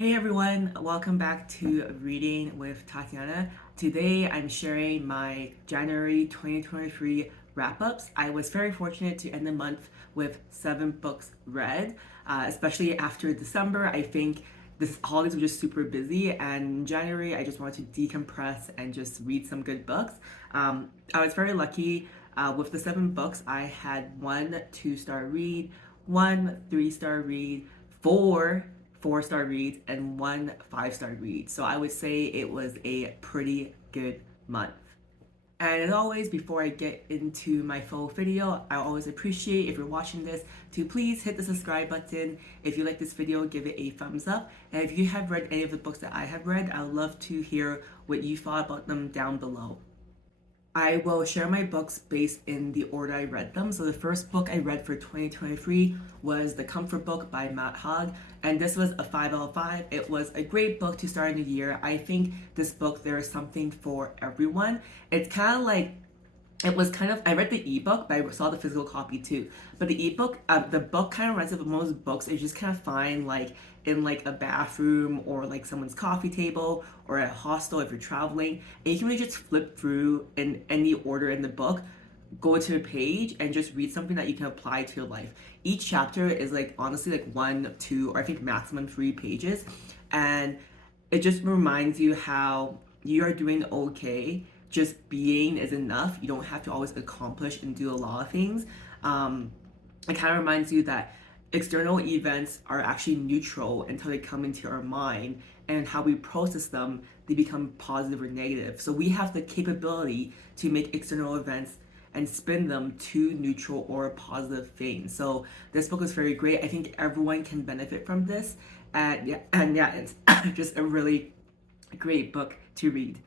Hey everyone, welcome back to Reading with Tatiana. Today I'm sharing my January 2023 wrap ups. I was very fortunate to end the month with 7 books read, especially after December. I think this holidays were just super busy, and in January I just wanted to decompress and just read some good books. I was very lucky with the 7 books. I had 1 2-star read, 1 3-star read, 4 4-star reads, and 1 5-star read. So I would say it was a pretty good month. And as always, before I get into my full video, I always appreciate if you're watching this to please hit the subscribe button. If you like this video, give it a thumbs up. And if you have read any of the books that I have read, I would love to hear what you thought about them down below. I will share my books based in the order I read them. So the first book I read for 2023 was The Comfort Book by Matt Haig, and this was a 5 out of 5. It was a great book to start in the year. I think this book, there is something for everyone. It's kind of like it was kind of, I read the ebook, but I saw the physical copy too. But the book kind of reminds me of most books. It's just kind of fine, like in like a bathroom or like someone's coffee table or at a hostel if you're traveling. And you can really just flip through in any order in the book, go to a page and just read something that you can apply to your life. Each chapter is like honestly like 1 2 or I think maximum 3 pages, and it just reminds you how you are doing okay. Just being is enough. You don't have to always accomplish and do a lot of things. It kind of reminds you that external events are actually neutral until they come into our mind, and how we process them, they become positive or negative. So we have the capability to make external events and spin them to neutral or positive things. So this book was very great. I think everyone can benefit from this, and it's just a really great book to read.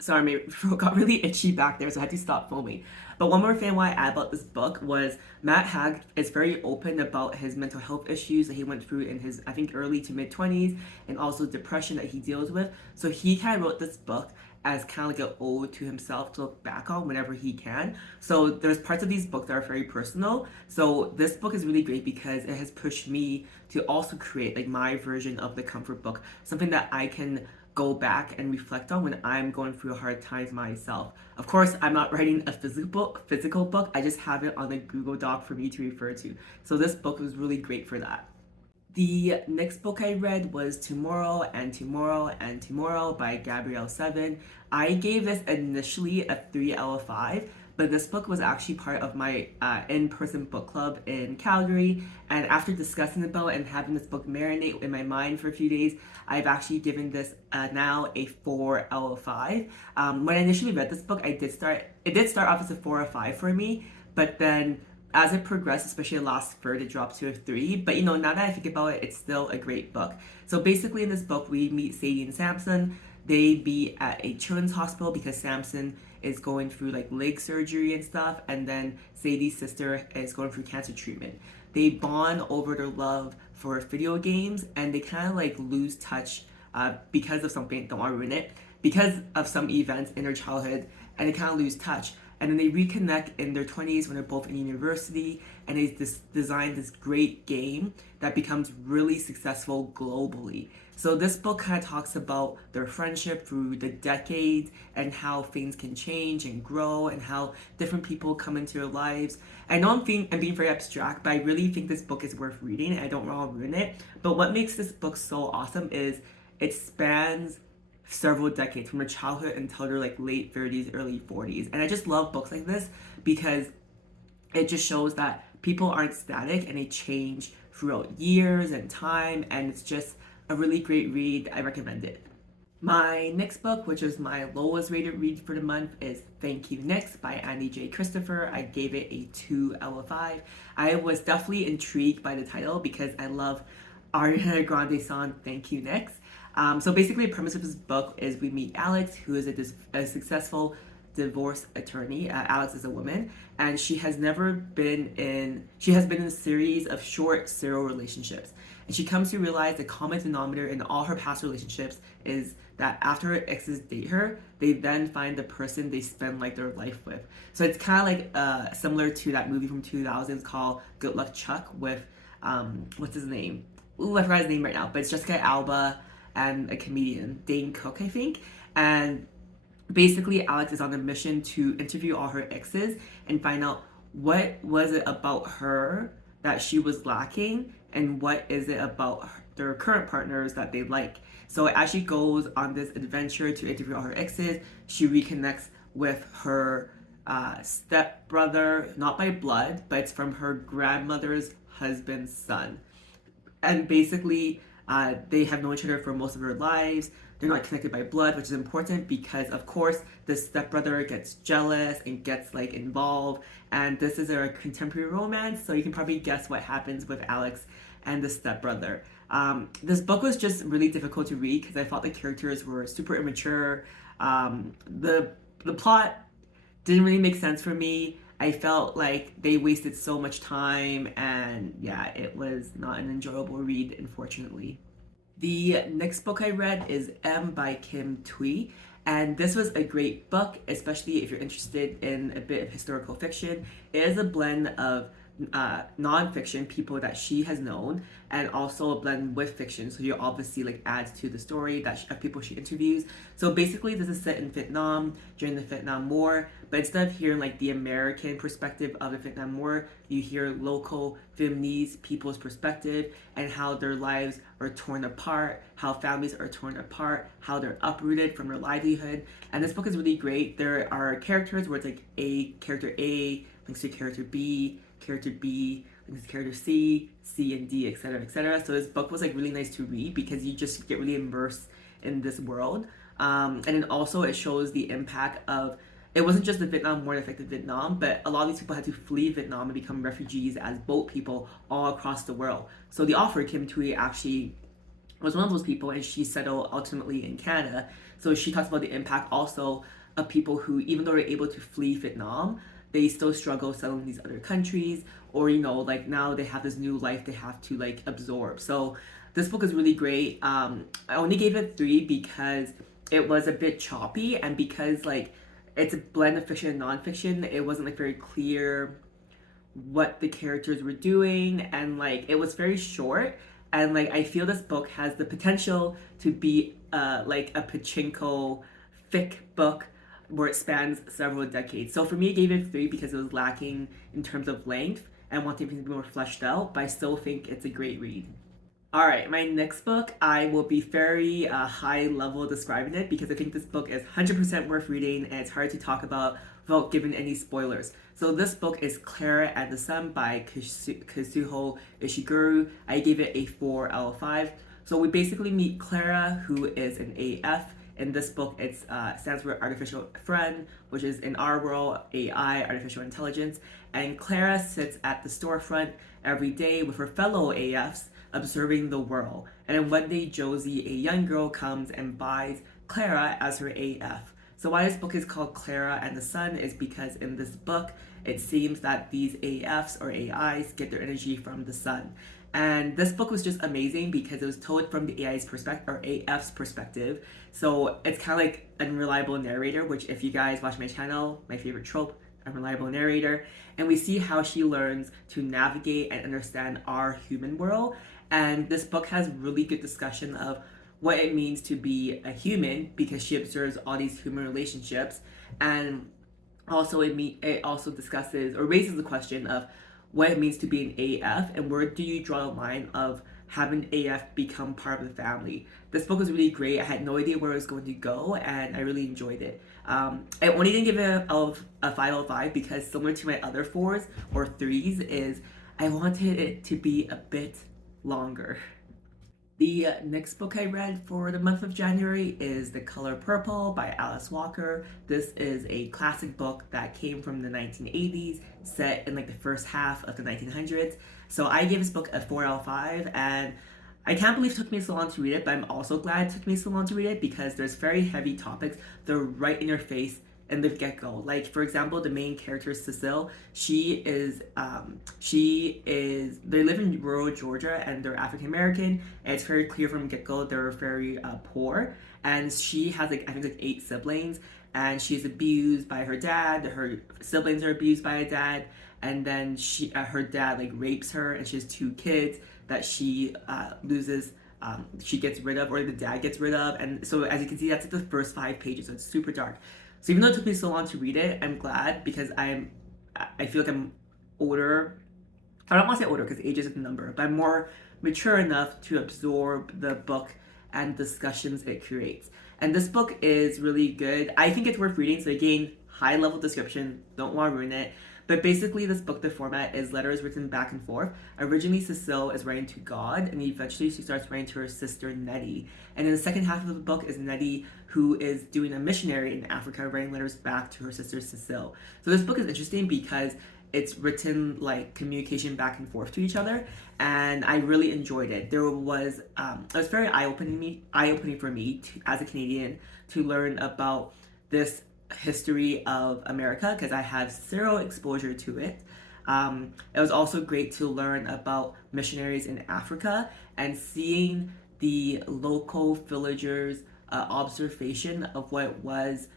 Sorry, my throat got really itchy back there, so I had to stop filming. But one more thing I want to add about this book was Matt Haig is very open about his mental health issues that he went through in his, I think, early to mid 20s, and also depression that he deals with. So he kind of wrote this book as kind of like an ode to himself to look back on whenever he can. So there's parts of these books that are very personal. So this book is really great because it has pushed me to also create like my version of the comfort book, something that I can go back and reflect on when I'm going through hard times myself. Of course, I'm not writing a physical book. I just have it on a Google Doc for me to refer to. So this book was really great for that. The next book I read was Tomorrow and Tomorrow and Tomorrow by Gabrielle Seven. I gave this initially a 3 out of 5, but this book was actually part of my in-person book club in Calgary. And after discussing about it and having this book marinate in my mind for a few days, I've actually given this now a 4 out of 5. When I initially read this book, it did start off as a 4 or 5 for me, but then as it progressed, especially the last third, it dropped to a 3. But you know, now that I think about it, it's still a great book. So basically, in this book, we meet Sadie and Samson. They be at a children's hospital because Samson is going through like leg surgery and stuff, and then Sadie's sister is going through cancer treatment. They bond over their love for video games, and they kind of like lose touch because of something. Don't want to ruin it. Because of some events in their childhood, and they kind of lose touch. And then they reconnect in their 20s when they're both in university, and they design this great game that becomes really successful globally. So this book kind of talks about their friendship through the decades and how things can change and grow and how different people come into your lives. I know I'm being very abstract, but I really think this book is worth reading, and I don't want to ruin it. But what makes this book so awesome is it spans several decades from their childhood until their like late 30s, early 40s. And I just love books like this because it just shows that people aren't static and they change throughout years and time, and it's just a really great read. I recommend it. My next book, which is my lowest rated read for the month, is Thank You Next by Andy J. Christopher. I gave it a 2 out of 5. I was definitely intrigued by the title because I love Ariana Grande's song Thank You Next. So basically, the premise of this book is we meet Alex, who is a successful divorce attorney. Alex is a woman, and she has been in a series of short serial relationships. And she comes to realize the common denominator in all her past relationships is that after her exes date her, they then find the person they spend like their life with. So it's kind of like similar to that movie from 2000s called Good Luck Chuck with what's his name? ooh, I forgot his name right now, but it's Jessica Alba and a comedian, Dane Cook, I think. And basically, Alex is on a mission to interview all her exes and find out what was it about her that she was lacking and what is it about their current partners that they like. So as she goes on this adventure to interview all her exes, she reconnects with her stepbrother, not by blood, but it's from her grandmother's husband's son. And basically, they have known each other for most of their lives. They're not connected by blood, which is important because, of course, the stepbrother gets jealous and gets like involved. And this is a contemporary romance, so you can probably guess what happens with Alex and the stepbrother. This book was just really difficult to read because I thought the characters were super immature. The plot didn't really make sense for me. I felt like they wasted so much time, and yeah, it was not an enjoyable read, unfortunately. The next book I read is M by Kim Thuy, and this was a great book, especially if you're interested in a bit of historical fiction. It is a blend of nonfiction people that she has known, and also a blend with fiction. So you obviously like adds to the story that of people she interviews. So basically, this is set in Vietnam during the Vietnam War, but instead of hearing like the American perspective of the Vietnam War, you hear local Vietnamese people's perspective and how their lives are torn apart, how families are torn apart, how they're uprooted from their livelihood. And this book is really great. There are characters where it's like character A links to character B links to character C and D, etc., etc. So this book was like really nice to read because you just get really immersed in this world. And then also it shows the impact of it wasn't just the Vietnam War that affected Vietnam, but a lot of these people had to flee Vietnam and become refugees as boat people all across the world. So the author, Kim Thuy, actually was one of those people, and she settled ultimately in Canada. So she talks about the impact also of people who, even though they're able to flee Vietnam, they still struggle settling in these other countries, or like now they have this new life they have to like absorb. So this book is really great. I only gave it 3 because it was a bit choppy, and because like it's a blend of fiction and nonfiction, it wasn't like very clear what the characters were doing, and like it was very short, and like I feel this book has the potential to be like a pachinko thick book where it spans several decades. So for me, I gave it 3 because it was lacking in terms of length and wanting things to be more fleshed out, but I still think it's a great read. All right, my next book, I will be very high level describing it because I think this book is 100% worth reading and it's hard to talk about without giving any spoilers. So this book is Clara and the Sun by Kazuho Ishiguro. I gave it a 4 out of 5. So we basically meet Clara, who is an AF. In this book, it stands for Artificial Friend, which is in our world, AI, Artificial Intelligence. And Clara sits at the storefront every day with her fellow AFs observing the world. And then one day, Josie, a young girl, comes and buys Clara as her AF. So why this book is called Clara and the Sun is because in this book, it seems that these AFs or AIs get their energy from the sun. And this book was just amazing because it was told from the AI's perspective or AF's perspective. So it's kind of like an unreliable narrator, which if you guys watch my channel, my favorite trope, unreliable narrator. And we see how she learns to navigate and understand our human world. And this book has really good discussion of what it means to be a human because she observes all these human relationships, and also it also discusses or raises the question of what it means to be an AF and where do you draw the line of having AF become part of the family. This book was really great. I had no idea where it was going to go, and I really enjoyed it. I only didn't give it a 5 out of 5 because similar to my other 4s or 3s is I wanted it to be a bit longer. The next book I read for the month of January is The Color Purple by Alice Walker. This is a classic book that came from the 1980s, set in like the first half of the 1900s. So I gave this book a 4 out of 5, and I can't believe it took me so long to read it, but I'm also glad it took me so long to read it because there's very heavy topics. They're right in your face in the get-go. Like for example, the main character Cecile, they live in rural Georgia and they're African American, and it's very clear from get-go they're very poor, and she has like I think like 8 siblings, and she's abused by her dad. Her siblings are abused by a dad, and then her dad like rapes her, and she has 2 kids. that she loses, she gets rid of, or the dad gets rid of. And so as you can see, that's like the first 5 pages, so it's super dark. So even though it took me so long to read it, I'm glad because I feel like I'm older. I don't want to say older because age isn't a number, but I'm more mature enough to absorb the book and discussions it creates. And this book is really good. I think it's worth reading. So again, high level description, don't want to ruin it. But basically, this book, the format is letters written back and forth. Originally, Cecile is writing to God, and eventually she starts writing to her sister Nettie. And in the second half of the book is Nettie, who is doing a missionary in Africa, writing letters back to her sister Cecile. So this book is interesting because it's written like communication back and forth to each other, and I really enjoyed it. There was it was very eye-opening for me as a Canadian to learn about this history of America because I have zero exposure to it. It was also great to learn about missionaries in Africa and seeing the local villagers' observation of what it was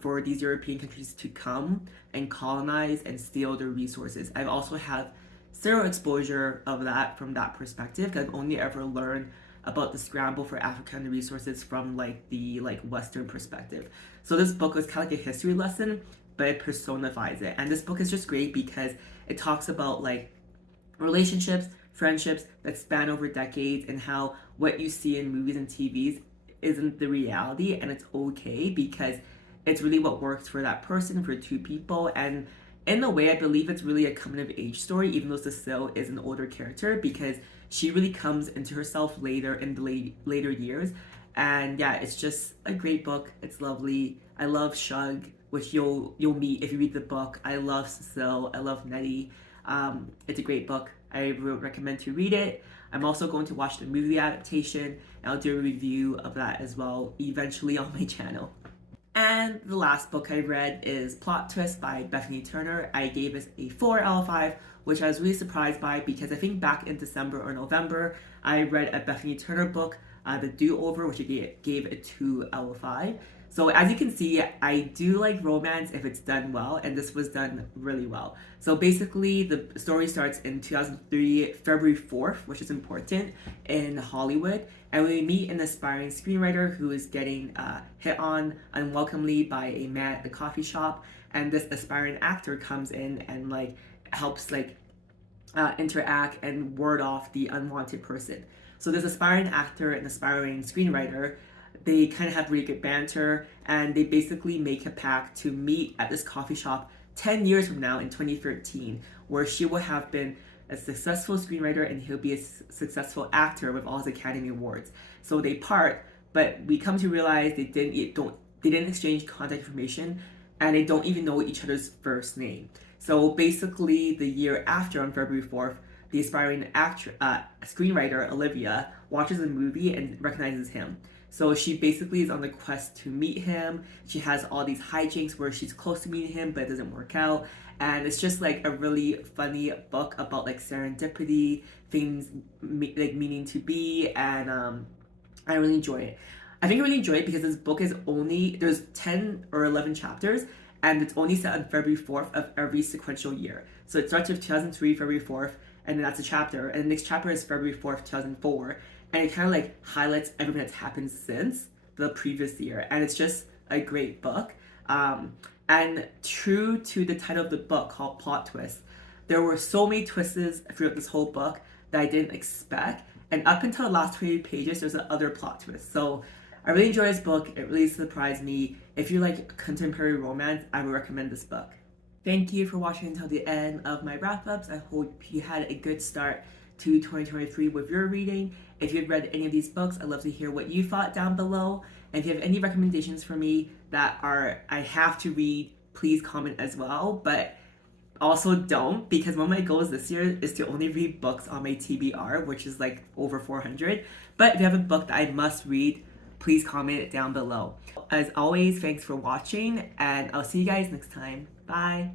for these European countries to come and colonize and steal their resources. I've also had zero exposure of that from that perspective because I've only ever learned about the scramble for Africa and the resources from the Western perspective. So this book was kind of like a history lesson, but it personifies it. And this book is just great because it talks about like relationships, friendships that span over decades, and how what you see in movies and TVs isn't the reality, and it's okay because it's really what works for that person, for two people. And in a way, I believe it's really a coming of age story, even though Cecile is an older character, because she really comes into herself later in the later years. And yeah, it's just a great book. It's lovely. I love Shug, which you'll meet if you read the book. I love Cecile. I love Nettie. It's a great book. I would recommend to read it. I'm also going to watch the movie adaptation, and I'll do a review of that as well eventually on my channel. And the last book I read is Plot Twist by Bethany Turner. I gave it a 4 out of 5, which I was really surprised by because I think back in December or November, I read a Bethany Turner book, The Do-Over, which I gave a 2 out of 5. So as you can see, I do like romance if it's done well, and this was done really well. So basically, the story starts in 2003, February 4th, which is important, in Hollywood. And we meet an aspiring screenwriter who is getting hit on unwelcomely by a man at the coffee shop. And this aspiring actor comes in and helps interact and ward off the unwanted person. So this aspiring actor and aspiring screenwriter, they kind of have really good banter, and they basically make a pact to meet at this coffee shop 10 years from now in 2013, where she will have been a successful screenwriter and he'll be a successful actor with all his Academy Awards. So they part, but we come to realize they didn't exchange contact information, and they don't even know each other's first name. So basically, the year after, on February 4th, the aspiring screenwriter Olivia watches the movie and recognizes him. So she basically is on the quest to meet him. She has all these hijinks where she's close to meeting him, but it doesn't work out. And it's just like a really funny book about serendipity, things meaning to be, and I really enjoy it. I think I really enjoy it because this book is there's 10 or 11 chapters, and it's only set on February 4th of every sequential year. So it starts with 2003, February 4th, and then that's a chapter. And the next chapter is February 4th, 2004. And it kind of highlights everything that's happened since the previous year. And it's just a great book. And true to the title of the book, called Plot Twist, there were so many twists throughout this whole book that I didn't expect. And up until the last 20 pages, there's another plot twist. So I really enjoyed this book. It really surprised me. If you like contemporary romance, I would recommend this book. Thank you for watching until the end of my wrap-ups. I hope you had a good start to 2023 with your reading. If you've read any of these books, I'd love to hear what you thought down below. And if you have any recommendations for me that I have to read, please comment as well. But also don't, because one of my goals this year is to only read books on my TBR, which is over 400. But if you have a book that I must read, please comment it down below. As always, thanks for watching, and I'll see you guys next time. Bye!